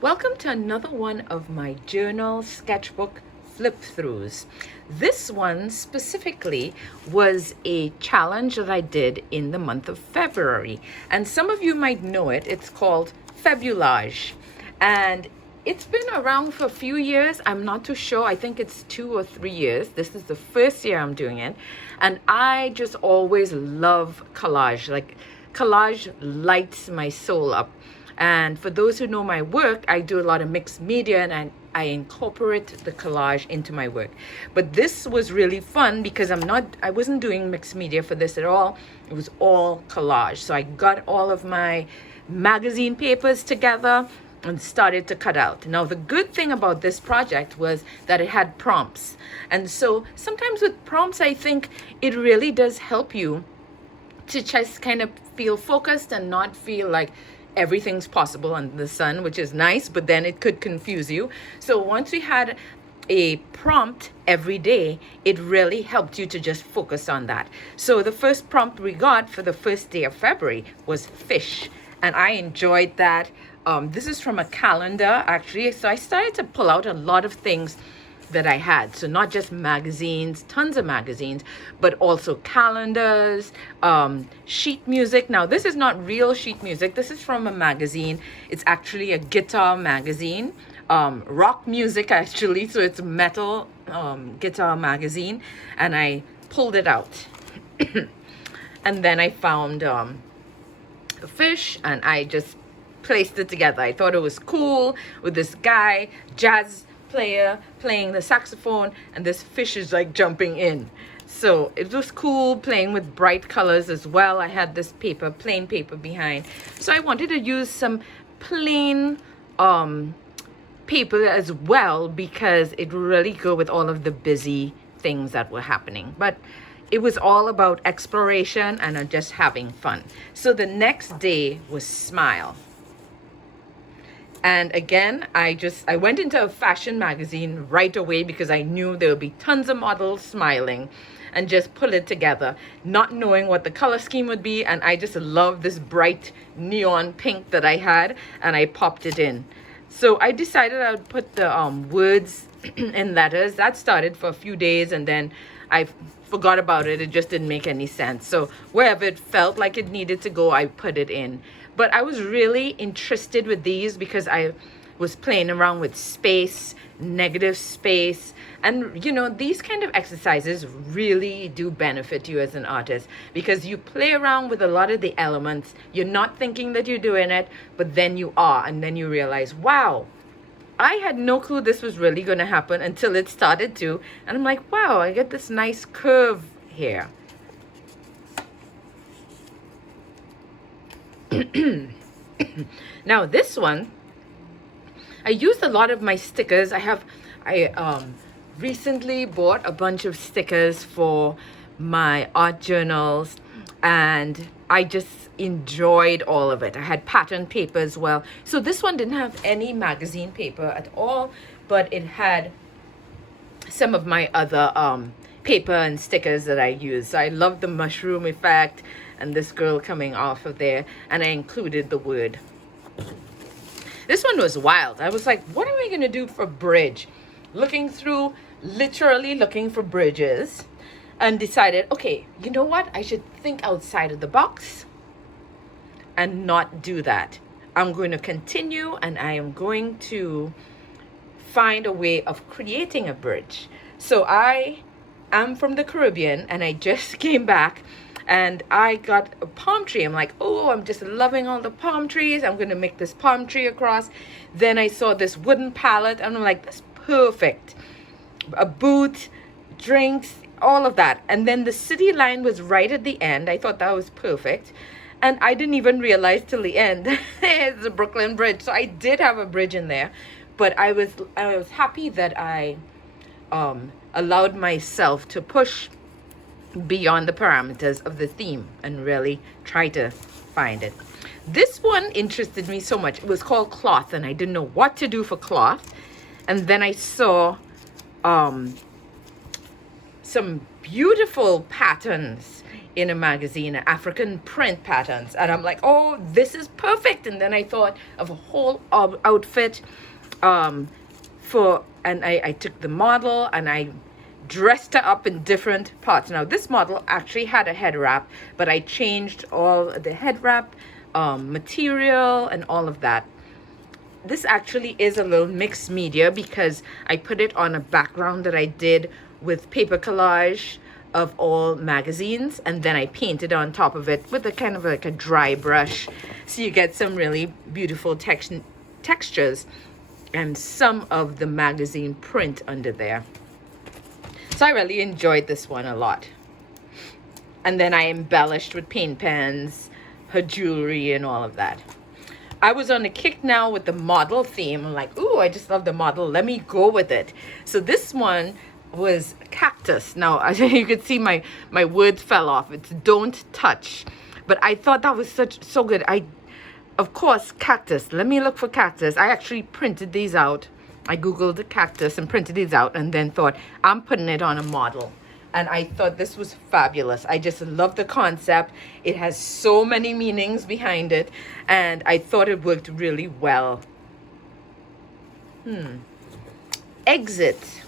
Welcome to another one of my journal sketchbook flip-throughs. This one specifically was a challenge that I did in the month of February. And some of you might know it. It's called Febulage. And it's been around for a few years. I'm not too sure. I think it's 2 or 3 years. This is the first year I'm doing it. And I just always love collage. Like, collage lights my soul up. And for those who know my work, I do a lot of mixed media and I incorporate the collage into my work. But this was really fun because I wasn't doing mixed media for this at all. It was all collage. So I got all of my magazine papers together and started to cut out. Now, the good thing about this project was that it had prompts. And so sometimes with prompts, I think it really does help you to just kind of feel focused and not feel like everything's possible under the sun, which is nice, but then it could confuse you. So once we had a prompt every day, it really helped you to just focus on that. So the first prompt we got for the first day of February was fish, and I enjoyed that. This is from a calendar, actually. So I started to pull out a lot of things that I had. So not just magazines, tons of magazines, but also calendars, sheet music. Now, this is not real sheet music. This is from a magazine. It's actually a guitar magazine, rock music actually. So it's metal guitar magazine. And I pulled it out. And then I found a fish and I just placed it together. I thought it was cool with this guy, jazz player playing the saxophone, and this fish is like jumping in. So it was cool playing with bright colors as well. I had this plain paper behind. So I wanted to use some plain paper as well because it really go with all of the busy things that were happening. But it was all about exploration and just having fun. So the next day was smile. And again, I went into a fashion magazine right away because I knew there would be tons of models smiling, and just put it together, not knowing what the color scheme would be. And I just loved this bright neon pink that I had, and I popped it in. So I decided I would put the words in letters. That started for a few days, and then I forgot about it. It just didn't make any sense. So wherever it felt like it needed to go, I put it in. But I was really interested with these because I was playing around with space, negative space. And, you know, these kind of exercises really do benefit you as an artist because you play around with a lot of the elements. You're not thinking that you're doing it, but then you are. And then you realize, wow, I had no clue this was really going to happen until it started to. And I'm like, wow, I get this nice curve here. Now this one, I used a lot of my stickers. I recently bought a bunch of stickers for my art journals, and I just enjoyed all of it. I had pattern paper as well. So this one didn't have any magazine paper at all, but it had some of my other paper and stickers that I use. So I love the mushroom effect and this girl coming off of there, and I included the word. This one was wild. I was like, what am I going to do for bridge? Literally looking for bridges, and decided, okay, you know what? I should think outside of the box and not do that. I'm going to continue, and I am going to find a way of creating a bridge. So I am from the Caribbean, and I just came back, and I got a palm tree. I'm like, oh, I'm just loving all the palm trees. I'm going to make this palm tree across. Then I saw this wooden pallet, and I'm like, that's perfect. A boot, drinks, all of that. And then the city line was right at the end. I thought that was perfect. And I didn't even realize till the end it's the Brooklyn Bridge. So I did have a bridge in there. But I was happy that I allowed myself to push beyond the parameters of the theme and really try to find it. This one interested me so much. It was called cloth, and I didn't know what to do for cloth. And then I saw some beautiful patterns in a magazine, African print patterns. And I'm like, oh, this is perfect. And then I thought of a whole outfit and I took the model and I dressed her up in different parts. Now, this model actually had a head wrap, but I changed all the head wrap material and all of that. This actually is a little mixed media because I put it on a background that I did with paper collage of all magazines, and then I painted on top of it with a kind of like a dry brush, so you get some really beautiful textures and some of the magazine print under there. So I really enjoyed this one a lot. And then I embellished with paint pens, her jewelry and all of that. I was on a kick now with the model theme. I'm like, ooh, I just love the model. Let me go with it. So this one was cactus. Now, as you could see, my words fell off. It's don't touch. But I thought that was so good. Of course, cactus. Let me look for cactus. I actually printed these out. I Googled the cactus and printed these out and then thought, I'm putting it on a model. And I thought this was fabulous. I just love the concept. It has so many meanings behind it. And I thought it worked really well. Exit.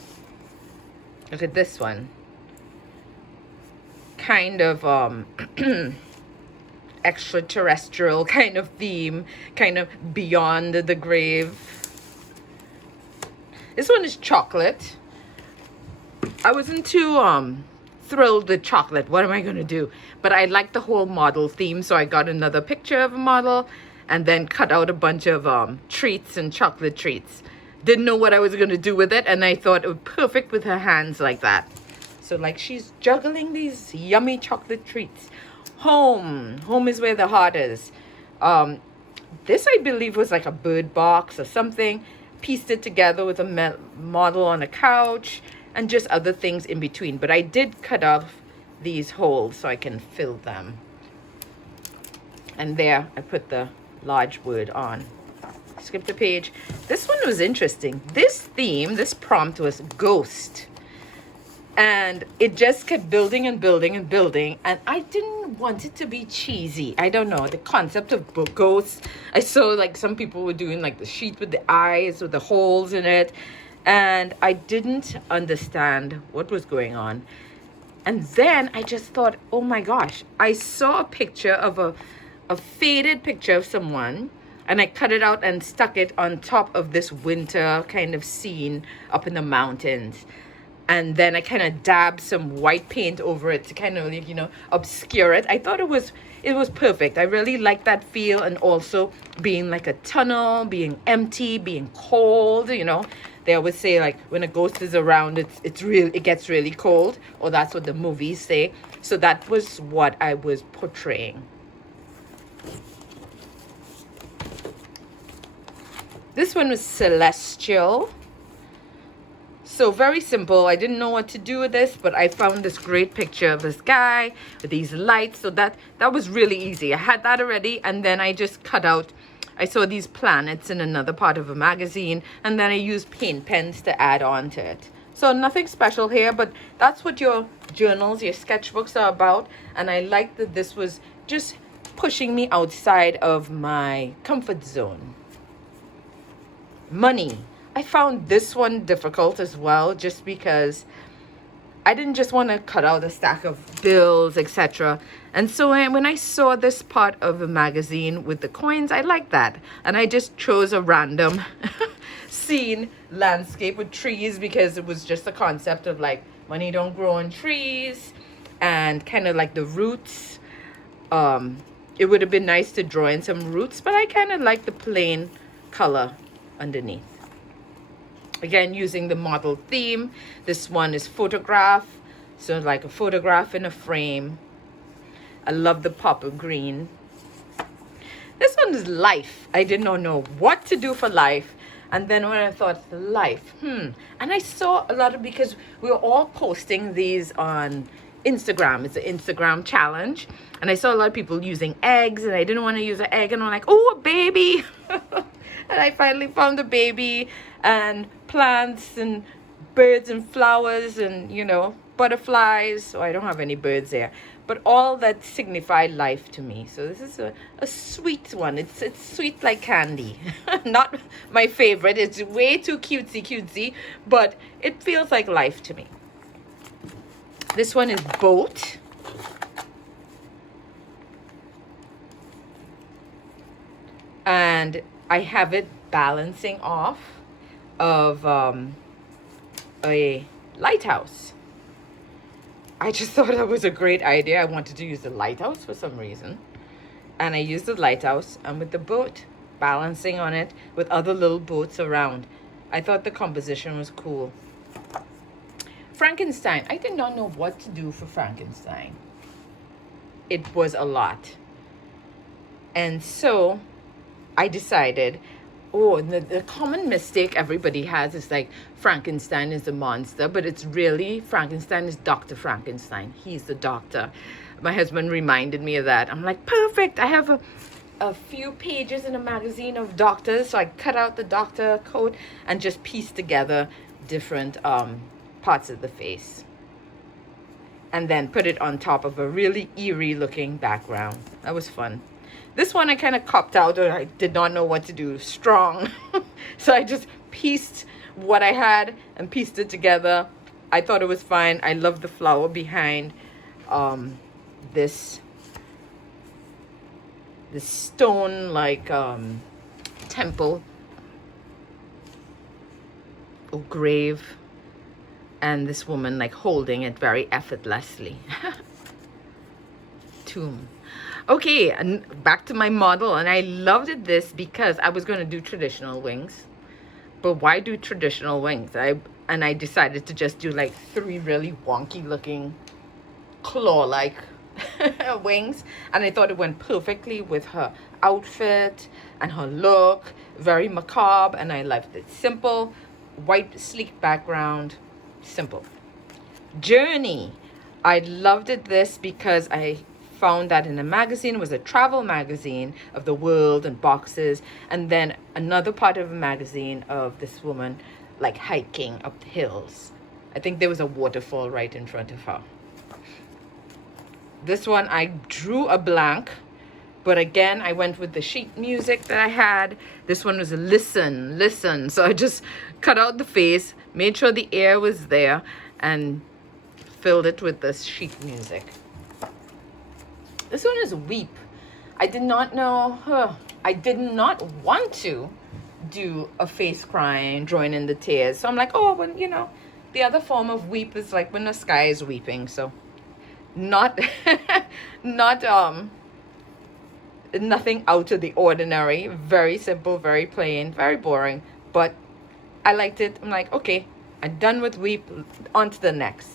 Look at this one. Kind of extraterrestrial kind of theme. Kind of beyond the grave. This one is chocolate. I wasn't too thrilled with chocolate. What am I going to do? But I like the whole model theme, so I got another picture of a model and then cut out a bunch of treats and chocolate treats. Didn't know what I was going to do with it, and I thought it was perfect with her hands like that. So like she's juggling these yummy chocolate treats. Home is where the heart is. This I believe was like a bird box or something. Pieced it together with a model on a couch and just other things in between. But I did cut off these holes so I can fill them. And there I put the large word on. Skip the page. This one was interesting. This theme, this prompt was ghost. And it just kept building and building and building. And I didn't want it to be cheesy. I don't know. The concept of ghosts. I saw like some people were doing like the sheet with the eyes with the holes in it. And I didn't understand what was going on. And then I just thought, oh my gosh. I saw a picture of a faded picture of someone. And I cut it out and stuck it on top of this winter kind of scene up in the mountains. And then I kind of dabbed some white paint over it to kind of, you know, obscure it. I thought it was perfect. I really liked that feel, and also being like a tunnel, being empty, being cold, you know. They always say like when a ghost is around, it gets really cold, or that's what the movies say. So that was what I was portraying. This one was celestial. So very simple. I didn't know what to do with this, but I found this great picture of this guy with these lights. So that was really easy. I had that already, and then I just cut out. I saw these planets in another part of a magazine, and then I used paint pens to add on to it. So nothing special here, but that's what your journals, your sketchbooks are about. And I like that this was just pushing me outside of my comfort zone. Money. I found this one difficult as well, just because I didn't just want to cut out a stack of bills, etc. And so when I saw this part of the magazine with the coins, I liked that. And I just chose a random scene, landscape with trees, because it was just the concept of like money don't grow on trees and kind of like the roots. It would have been nice to draw in some roots, but I kind of like the plain color underneath. Again, using the model theme. This one is photograph. So like a photograph in a frame. I love the pop of green. This one is life. I did not know what to do for life. And then when I thought life, and I saw a lot of, because we were all posting these on Instagram. It's an Instagram challenge. And I saw a lot of people using eggs, and I didn't want to use an egg. And I'm like, oh, a baby. And I finally found a baby, and plants and birds and flowers and, you know, butterflies. So I don't have any birds there, but all that signify life to me. So this is a sweet one. It's sweet like candy. Not my favorite. It's way too cutesy, but it feels like life to me. This one is Boat. And I have it balancing off of a lighthouse. I just thought that was a great idea. I wanted to use the lighthouse for some reason. And I used the lighthouse and with the boat balancing on it with other little boats around. I thought the composition was cool. Frankenstein. I did not know what to do for Frankenstein. It was a lot. And so I decided, the common mistake everybody has is like Frankenstein is a monster, but it's really Frankenstein is Dr. Frankenstein. He's the doctor. My husband reminded me of that. I'm like, perfect. I have a few pages in a magazine of doctors, so I cut out the doctor coat and just pieced together different parts of the face. And then put it on top of a really eerie looking background. That was fun. This one I kind of copped out, or I did not know what to do. Strong. So I just pieced what I had and pieced it together. I thought it was fine. I love the flower behind this stone like temple or grave, and this woman like holding it very effortlessly. Tomb. Okay, and back to my model, and I loved this because I was going to do traditional wings, but why do traditional wings? I decided to just do like 3 really wonky looking claw-like wings, and I thought it went perfectly with her outfit and her look. Very macabre, and I loved it. Simple, white sleek background, simple. Journey. I loved this because I found that in a magazine. It was a travel magazine of the world and boxes, and then another part of a magazine of this woman like hiking up the hills. I think there was a waterfall right in front of her. This one I drew a blank, but again I went with the sheet music that I had. This one was listen, so I just cut out the face, made sure the air was there, and filled it with this sheet music. This one is Weep. I did not know, I did not want to do a face crying, drawing in the tears. So I'm like, oh, well, you know, the other form of weep is like when the sky is weeping. So not, nothing out of the ordinary. Very simple, very plain, very boring. But I liked it. I'm like, okay, I'm done with Weep, on to the next.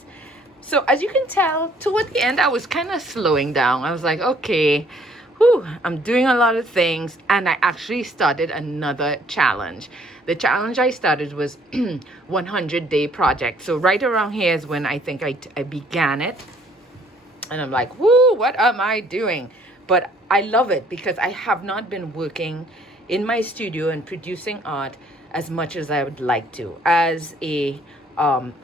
So as you can tell, toward the end, I was kind of slowing down. I was like, okay, I'm doing a lot of things. And I actually started another challenge. The challenge I started was 100-day project. So right around here is when I think I began it. And I'm like, what am I doing? But I love it because I have not been working in my studio and producing art as much as I would like to. As a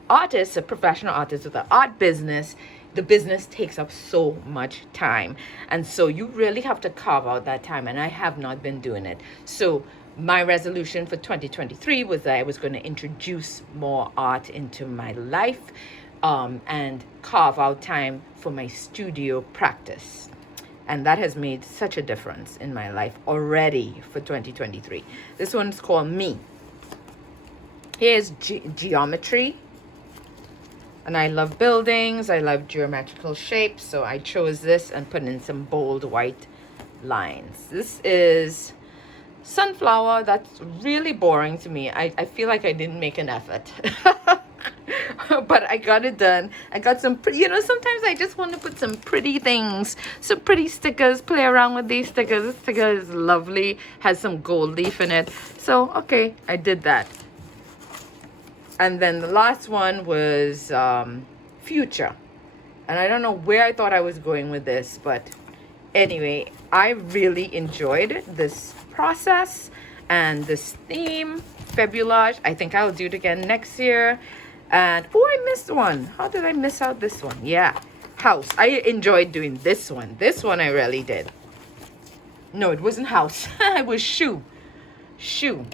artist, a professional artist with an art business, the business takes up so much time, and so you really have to carve out that time, and I have not been doing it. So my resolution for 2023 was that I was going to introduce more art into my life, and carve out time for my studio practice, and that has made such a difference in my life already for 2023. This one's called Me. Here's geometry, and I love buildings. I love geometrical shapes, so I chose this and put in some bold white lines. This is sunflower. That's really boring to me. I feel like I didn't make an effort. But I got it done. I got some pretty, sometimes I just want to put some pretty things, some pretty stickers, play around with these stickers. This sticker is lovely, has some gold leaf in it. So, okay, I did that. And then the last one was future. And I don't know where I thought I was going with this, but anyway, I really enjoyed this process and this theme, Febulage. I think I'll do it again next year. And oh, I missed one. How did I miss out this one? Yeah, house. I enjoyed doing this one. This one I really did. No, it wasn't house. It was shoe. Shoe.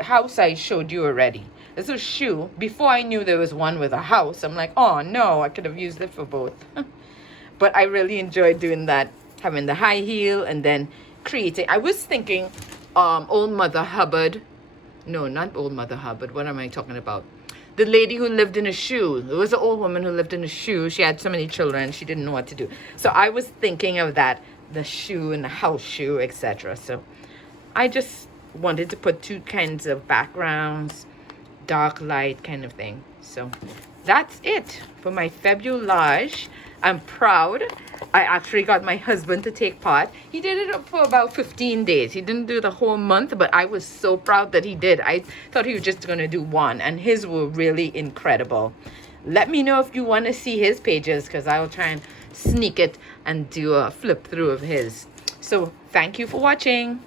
House I showed you already. This was shoe. Before I knew there was one with a house, I'm like, oh no, I could have used it for both. But I really enjoyed doing that, having the high heel and then creating. I was thinking Old Mother Hubbard. No, not Old Mother Hubbard. What am I talking about? The lady who lived in a shoe. It was an old woman who lived in a shoe. She had so many children. She didn't know what to do. So I was thinking of that, the shoe and the house shoe, etc. So I just wanted to put two kinds of backgrounds, dark, light kind of thing. So that's it for my Febulage. I'm proud. I actually got my husband to take part. He did it for about 15 days. He didn't do the whole month, but I was so proud that he did. I thought he was just going to do one, and his were really incredible. Let me know if you want to see his pages, because I will try and sneak it and do a flip through of his. So thank you for watching.